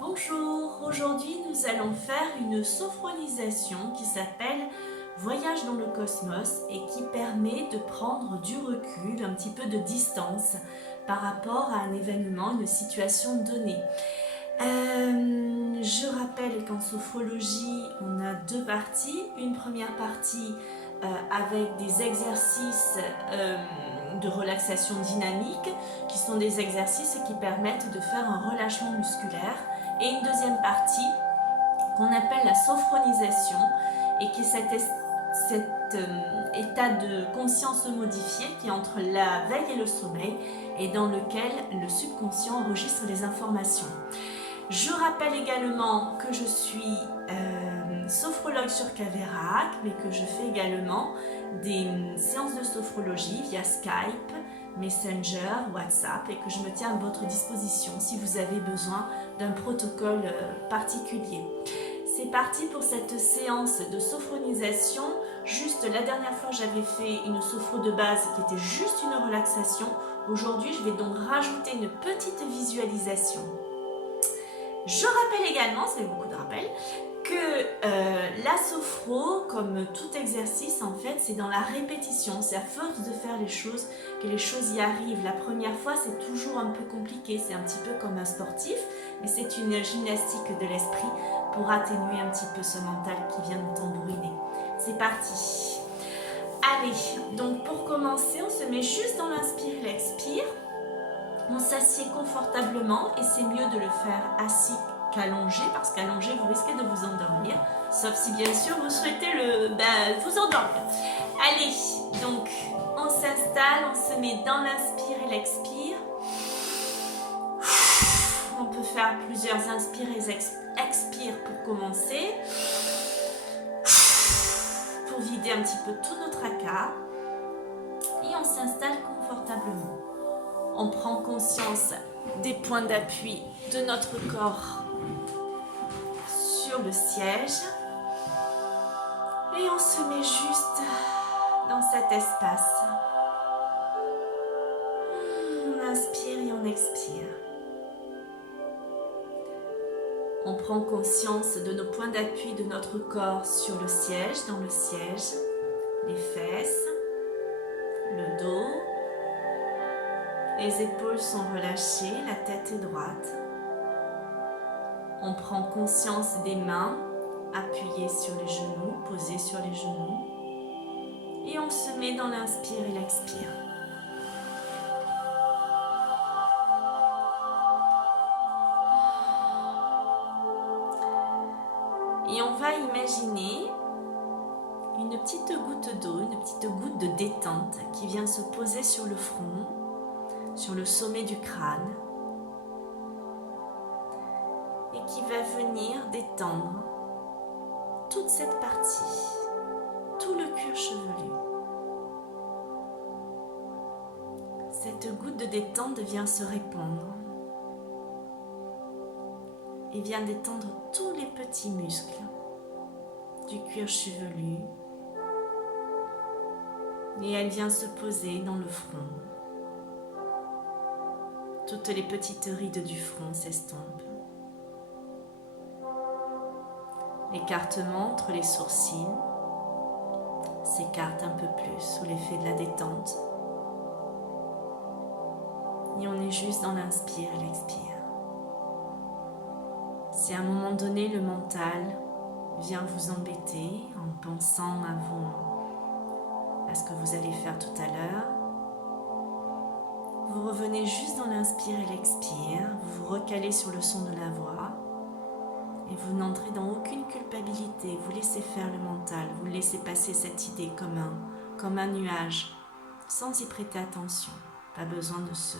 Bonjour, aujourd'hui nous allons faire une sophronisation qui s'appelle Voyage dans le cosmos et qui permet de prendre du recul, un petit peu de distance par rapport à un événement, une situation donnée. Je rappelle qu'en sophrologie, on a deux parties. Une première partie avec des exercices de relaxation dynamique, qui sont des exercices qui permettent de faire un relâchement musculaire. Et une deuxième partie qu'on appelle la sophronisation et qui est cet état de conscience modifié qui est entre la veille et le sommeil et dans lequel le subconscient enregistre les informations. Je rappelle également que je suis sophrologue sur Caverac, mais que je fais également des séances de sophrologie via Skype, Messenger, WhatsApp, et que je me tiens à votre disposition si vous avez besoin d'un protocole particulier. C'est parti pour cette séance de sophronisation. Juste la dernière fois, j'avais fait une sophro de base qui était juste une relaxation. Aujourd'hui, je vais donc rajouter une petite visualisation. Je rappelle également, ça fait beaucoup de rappels, que la sophro, comme tout exercice, en fait, c'est dans la répétition. C'est à force de faire les choses que les choses y arrivent. La première fois, c'est toujours un peu compliqué. C'est un petit peu comme un sportif, mais c'est une gymnastique de l'esprit pour atténuer un petit peu ce mental qui vient de t'embrouiller. C'est parti. Allez, donc pour commencer, on se met juste dans l'inspire et l'expire. On s'assied confortablement et c'est mieux de le faire assis qu'allongé parce qu'allongé vous risquez de vous endormir, sauf si bien sûr vous souhaitez vous endormir. Allez, donc on s'installe, on se met dans l'inspire et l'expire. On peut faire plusieurs inspires et expires pour commencer, pour vider un petit peu tout notre tracas et on s'installe confortablement. On prend conscience des points d'appui de notre corps sur le siège et on se met juste dans cet espace. On inspire et on expire. On prend conscience de nos points d'appui de notre corps sur le siège, dans le siège, les fesses, le dos. Les épaules sont relâchées, la tête est droite. On prend conscience des mains appuyées sur les genoux, posées sur les genoux. Et on se met dans l'inspire et l'expire. Et on va imaginer une petite goutte d'eau, une petite goutte de détente qui vient se poser sur le front, sur le sommet du crâne et qui va venir détendre toute cette partie, tout le cuir chevelu. Cette goutte de détente vient se répandre et vient détendre tous les petits muscles du cuir chevelu et elle vient se poser dans le front. Toutes les petites rides du front s'estompent. L'écartement entre les sourcils s'écarte un peu plus sous l'effet de la détente. Et on est juste dans l'inspire et l'expire. Si à un moment donné le mental vient vous embêter en pensant à ce que vous allez faire tout à l'heure, vous revenez juste dans l'inspire et l'expire, vous vous recalez sur le son de la voix et vous n'entrez dans aucune culpabilité, vous laissez faire le mental, vous laissez passer cette idée comme un nuage, sans y prêter attention. Pas besoin de se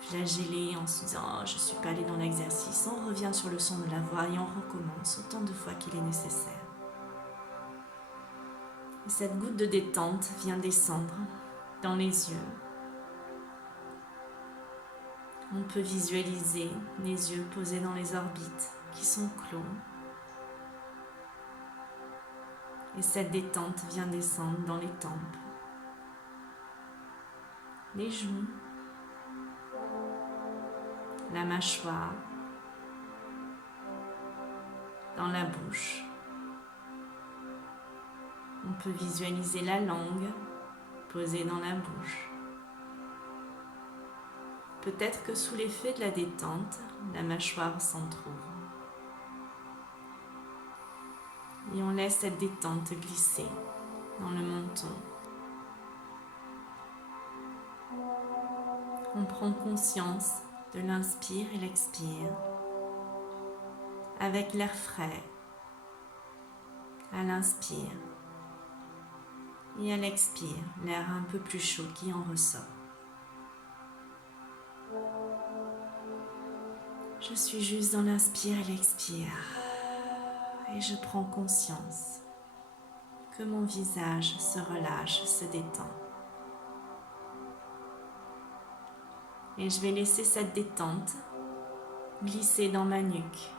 flageller en se disant « je ne suis pas allé dans l'exercice ». On revient sur le son de la voix et on recommence autant de fois qu'il est nécessaire. Et cette goutte de détente vient descendre dans les yeux. On peut visualiser les yeux posés dans les orbites qui sont clos. Et cette détente vient descendre dans les tempes, les joues, la mâchoire, dans la bouche. On peut visualiser la langue posée dans la bouche. Peut-être que sous l'effet de la détente, la mâchoire s'entrouvre. Et on laisse cette détente glisser dans le menton. On prend conscience de l'inspire et l'expire avec l'air frais à l'inspire et à l'expire, l'air un peu plus chaud qui en ressort. Je suis juste dans l'inspire et l'expire et je prends conscience que mon visage se relâche, se détend. Et je vais laisser cette détente glisser dans ma nuque,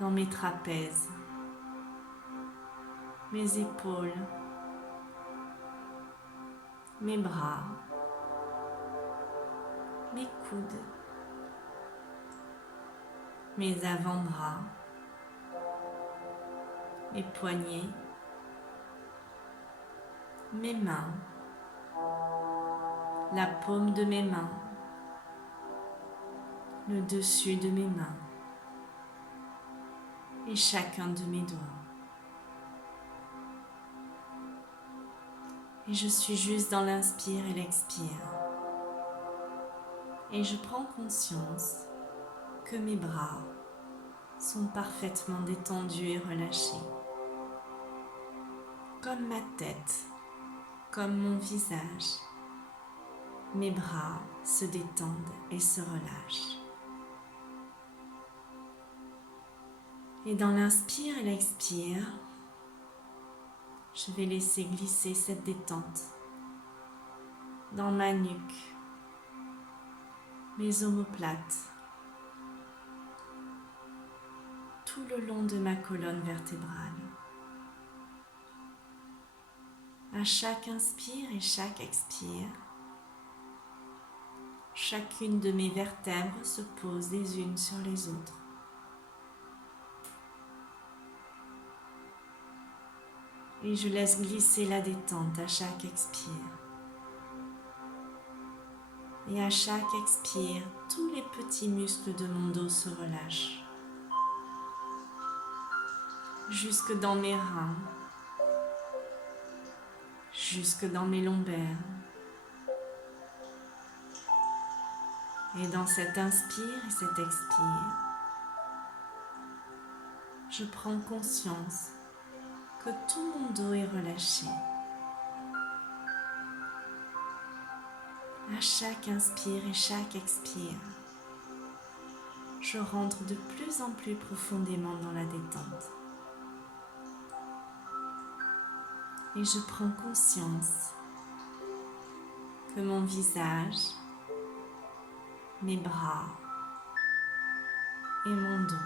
dans mes trapèzes, mes épaules, mes bras, mes coudes, mes avant-bras, mes poignets, mes mains, la paume de mes mains, le dessus de mes mains et chacun de mes doigts. Et je suis juste dans l'inspire et l'expire. Et je prends conscience que mes bras sont parfaitement détendus et relâchés. Comme ma tête, comme mon visage, mes bras se détendent et se relâchent. Et dans l'inspire et l'expire, je vais laisser glisser cette détente dans ma nuque, mes omoplates, tout le long de ma colonne vertébrale. À chaque inspire et chaque expire, chacune de mes vertèbres se pose les unes sur les autres. Et je laisse glisser la détente à chaque expire. Et à chaque expire, tous les petits muscles de mon dos se relâchent. Jusque dans mes reins, jusque dans mes lombaires. Et dans cet inspire et cet expire, je prends conscience que tout mon dos est relâché. À chaque inspire et chaque expire, je rentre de plus en plus profondément dans la détente. Et je prends conscience que mon visage, mes bras et mon dos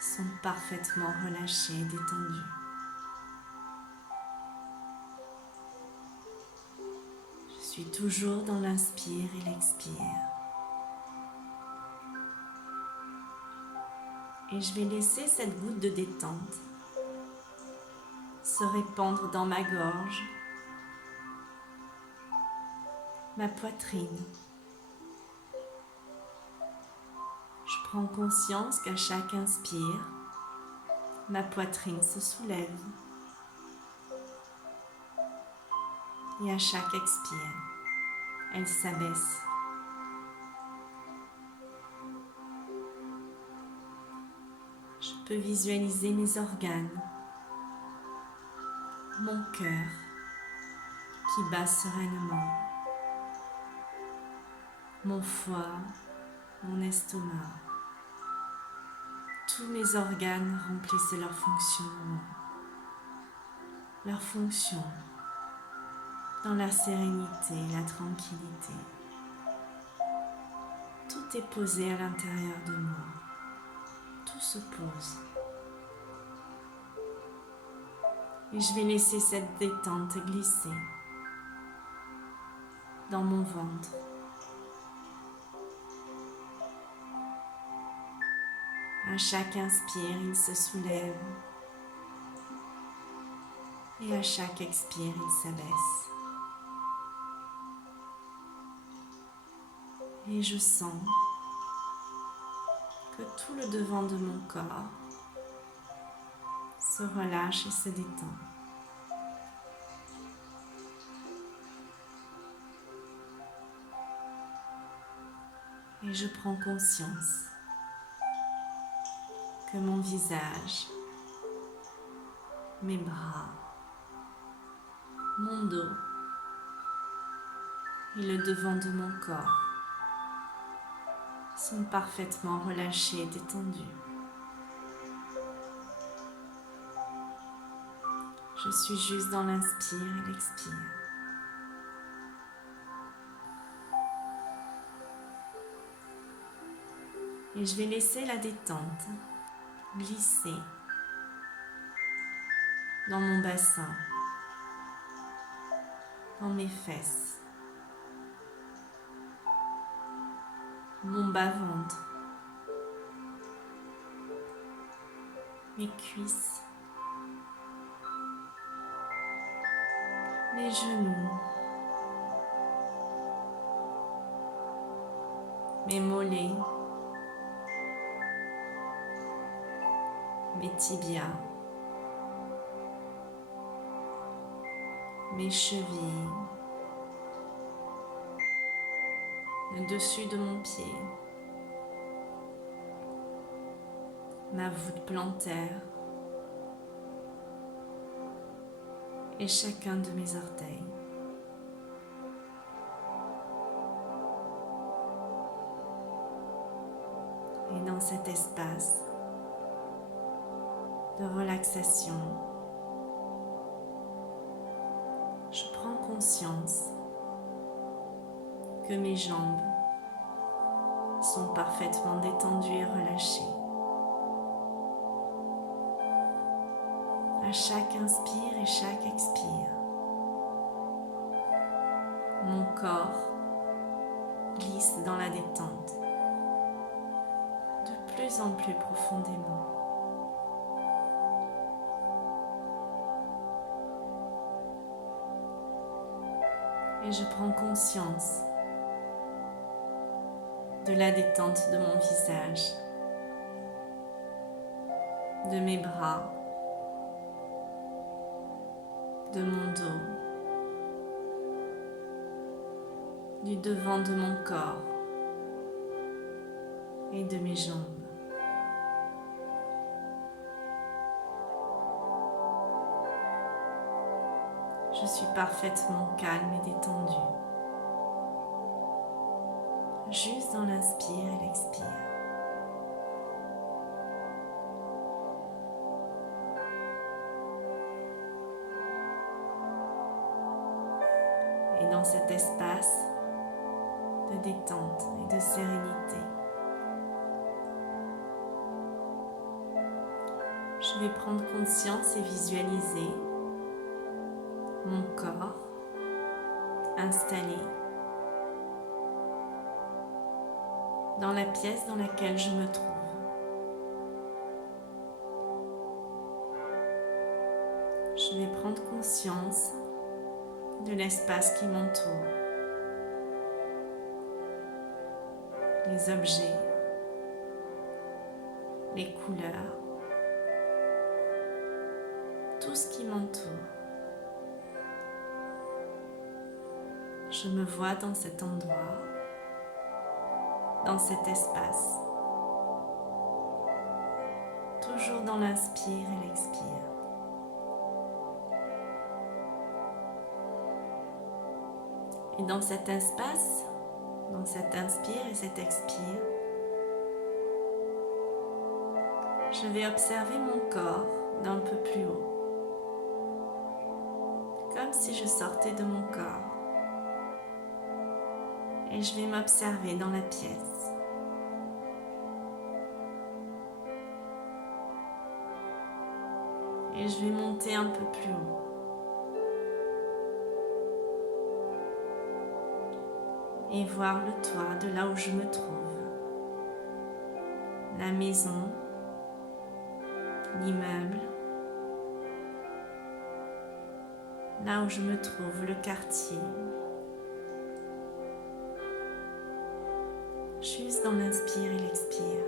sont parfaitement relâchés et détendus. Je suis toujours dans l'inspire et l'expire. Et je vais laisser cette goutte de détente se répandre dans ma gorge, ma poitrine. Je prends conscience qu'à chaque inspire, ma poitrine se soulève. Et à chaque expire, elle s'abaisse. Je peux visualiser mes organes, mon cœur qui bat sereinement, mon foie, mon estomac. Tous mes organes remplissent leur fonctionnement, leur fonction dans la sérénité et la tranquillité. Tout est posé à l'intérieur de moi. Tout se pose. Et je vais laisser cette détente glisser dans mon ventre. À chaque inspire, il se soulève. Et à chaque expire, il s'abaisse. Et je sens que tout le devant de mon corps se relâche et se détend. Et je prends conscience que mon visage, mes bras, mon dos et le devant de mon corps sont parfaitement relâchés et détendus. Je suis juste dans l'inspire et l'expire. Et je vais laisser la détente glisser dans mon bassin, dans mes fesses, mon bas-ventre, mes cuisses, mes genoux, mes mollets, mes tibias, mes chevilles, le dessus de mon pied, ma voûte plantaire et chacun de mes orteils. Et dans cet espace de relaxation, je prends conscience que mes jambes sont parfaitement détendues et relâchées. À chaque inspire et chaque expire, mon corps glisse dans la détente de plus en plus profondément. Et je prends conscience de la détente de mon visage, de mes bras, de mon dos, du devant de mon corps et de mes jambes. Je suis parfaitement calme et détendue, juste dans l'inspire et l'expire. Et dans cet espace de détente et de sérénité, je vais prendre conscience et visualiser mon corps installé dans la pièce dans laquelle je me trouve. Je vais prendre conscience de l'espace qui m'entoure, les objets, les couleurs, tout ce qui m'entoure. Je me vois dans cet endroit, dans cet espace, toujours dans l'inspire et l'expire. Et dans cet espace, dans cet inspire et cet expire, je vais observer mon corps d'un peu plus haut, comme si je sortais de mon corps. Et je vais m'observer dans la pièce. Et je vais monter un peu plus haut. Et voir le toit de là où je me trouve. La maison l'immeuble, là où je me trouve, le quartier. Juste dans l'inspire et l'expire.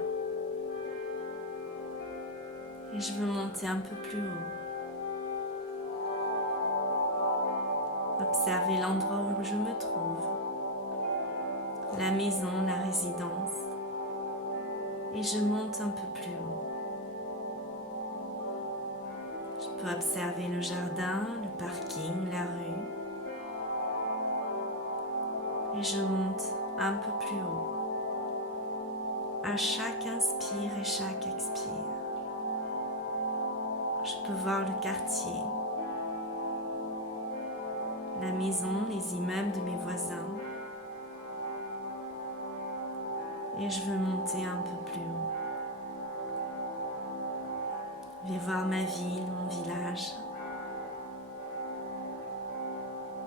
Et je veux monter un peu plus haut. Observer l'endroit où je me trouve, la maison, la résidence. Et je monte un peu plus haut. Je peux observer le jardin, le parking, la rue. Et je monte un peu plus haut. À chaque inspire et chaque expire. Je peux voir le quartier, la maison, les immeubles de mes voisins. Et je veux monter un peu plus haut. Je vais voir ma ville, mon village,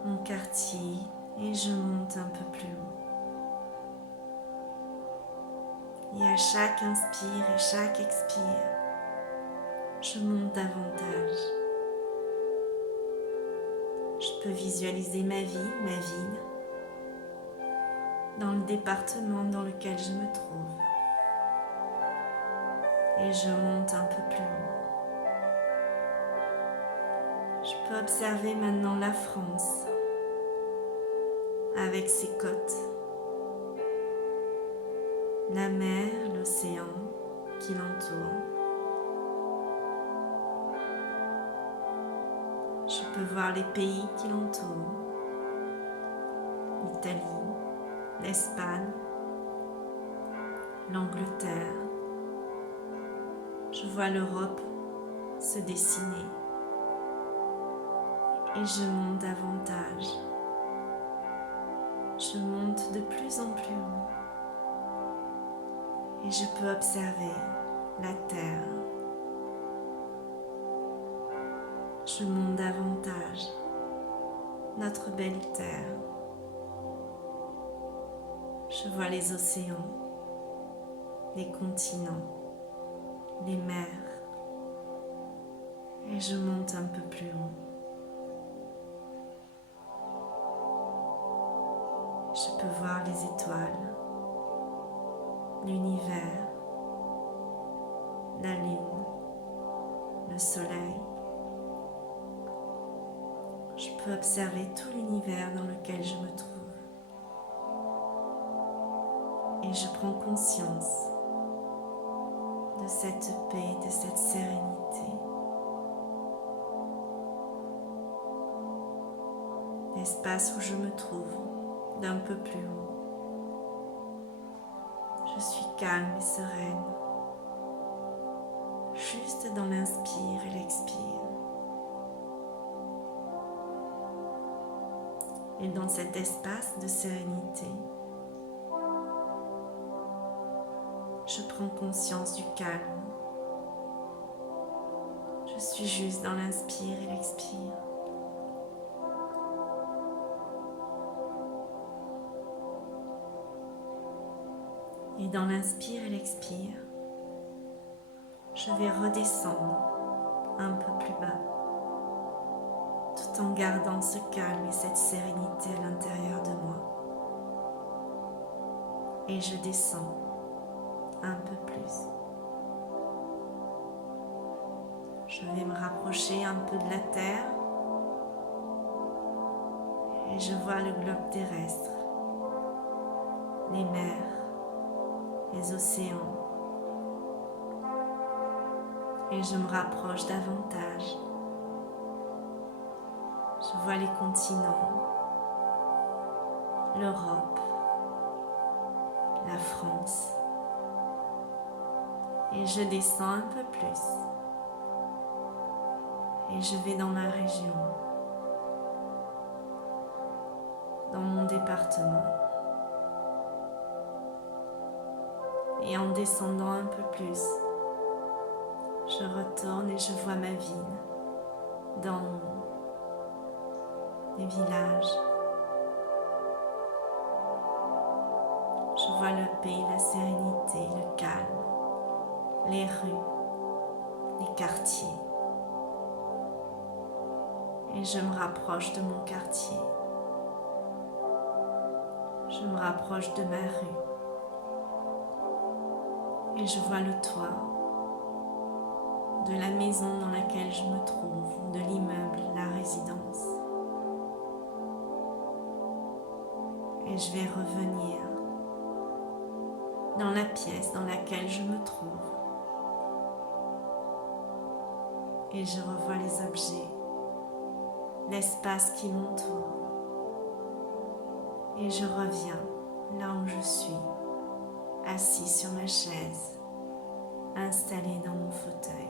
mon quartier, et je monte un peu plus haut. Et à chaque inspire et chaque expire, je monte davantage. Je peux visualiser ma vie, ma ville, dans le département dans lequel je me trouve. Et je monte un peu plus haut. Je peux observer maintenant la France, avec ses côtes, la mer, l'océan qui l'entoure. Je peux voir les pays qui l'entourent, l'Italie, l'Espagne, l'Angleterre. Je vois l'Europe se dessiner et je monte davantage. Je monte de plus en plus haut et je peux observer la terre. Je monte davantage notre belle terre. Je vois les océans, les continents, les mers et je monte un peu plus haut. Je peux voir les étoiles, l'univers, la lune, le soleil. Je peux observer tout l'univers dans lequel je me trouve. Et je prends conscience de cette paix, de cette sérénité. L'espace où je me trouve, d'un peu plus haut. Je suis calme et sereine, juste dans l'inspire et l'expire. Et dans cet espace de sérénité, je prends conscience du calme. Je suis juste dans l'inspire et l'expire. Et dans l'inspire et l'expire, je vais redescendre un peu plus bas, tout en gardant ce calme et cette sérénité à l'intérieur de moi. Et je descends un peu plus. Je vais me rapprocher un peu de la terre et je vois le globe terrestre, les mers, les océans. Et je me rapproche davantage. Je vois les continents, l'Europe, la France. Et je descends un peu plus. Et je vais dans ma région, dans mon département. Et en descendant un peu plus, je retourne et je vois ma ville dans les villages. Je vois la paix, la sérénité, le calme, les rues, les quartiers. Et je me rapproche de mon quartier. Je me rapproche de ma rue. Et je vois le toit de la maison dans laquelle je me trouve, de l'immeuble, la résidence. Et je vais revenir dans la pièce dans laquelle je me trouve. Et je revois les objets, l'espace qui m'entoure. Et je reviens là où je suis, assis sur ma chaise, installé dans mon fauteuil.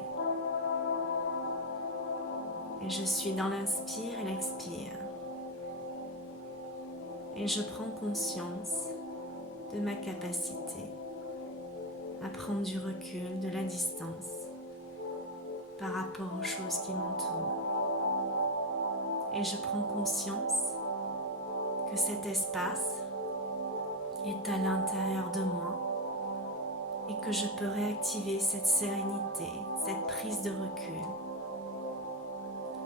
Et je suis dans l'inspire et l'expire. Et je prends conscience de ma capacité à prendre du recul, de la distance par rapport aux choses qui m'entourent. Et je prends conscience que cet espace est à l'intérieur de moi et que je peux réactiver cette sérénité, cette prise de recul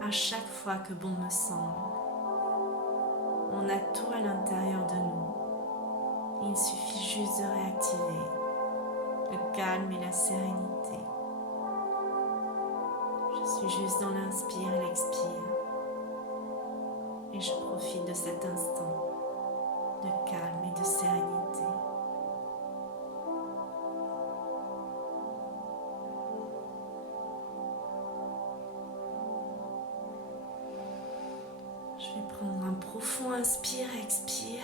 à chaque fois que bon me semble. On a tout à l'intérieur de nous. Il suffit juste de réactiver le calme et la sérénité. Je suis juste dans l'inspire et l'expire. Et je profite de cet instant de calme et de sérénité. Je vais prendre un profond inspire, expire.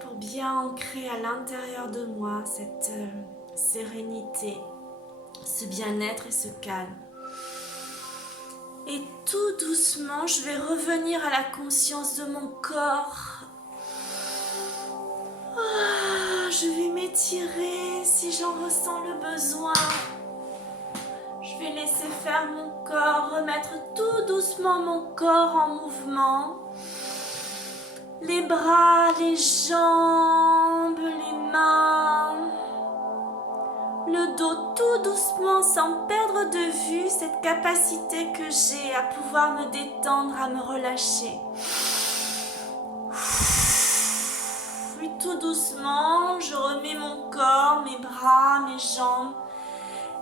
Pour bien ancrer à l'intérieur de moi cette sérénité, ce bien-être et ce calme. Et tout doucement, je vais revenir à la conscience de mon corps. Je vais m'étirer si j'en ressens le besoin. Je vais laisser faire mon corps, remettre tout doucement mon corps en mouvement. Les bras, les jambes, les mains, le dos tout doucement sans perdre de vue cette capacité que j'ai à pouvoir me détendre, à me relâcher. Puis tout doucement, je remets mon corps, mes bras, mes jambes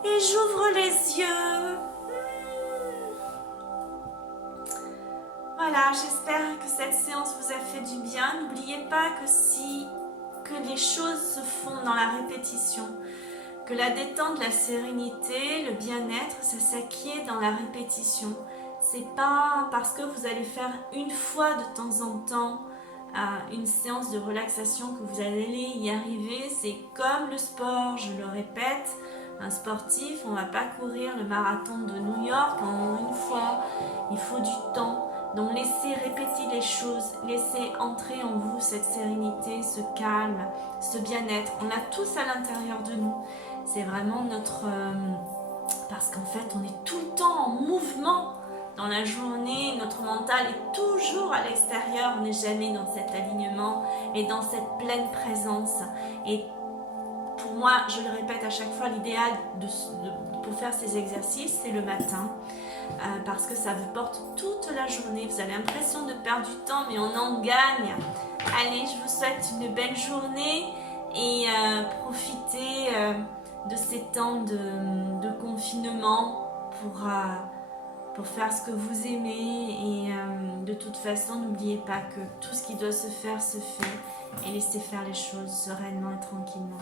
et j'ouvre les yeux. Voilà, j'espère que cette séance vous a fait du bien. N'oubliez pas que les choses se font dans la répétition, que la détente, la sérénité, le bien-être, ça s'acquiert dans la répétition. C'est pas parce que vous allez faire une fois de temps en temps une séance de relaxation que vous allez y arriver. C'est comme le sport, je le répète. Un sportif, on ne va pas courir le marathon de New York en une fois. Il faut du temps. Donc laissez répéter les choses, laissez entrer en vous cette sérénité, ce calme, ce bien-être. On a tous à l'intérieur de nous. C'est vraiment notre... parce qu'en fait, on est tout le temps en mouvement dans la journée. Notre mental est toujours à l'extérieur. On n'est jamais dans cet alignement et dans cette pleine présence. Et pour moi, je le répète à chaque fois, l'idéal pour faire ces exercices, c'est le matin. Parce que ça vous porte toute la journée. Vous avez l'impression de perdre du temps, mais on en gagne. Allez, je vous souhaite une belle journée et profitez de ces temps de confinement pour faire ce que vous aimez. Et de toute façon, n'oubliez pas que tout ce qui doit se faire se fait et laissez faire les choses sereinement et tranquillement.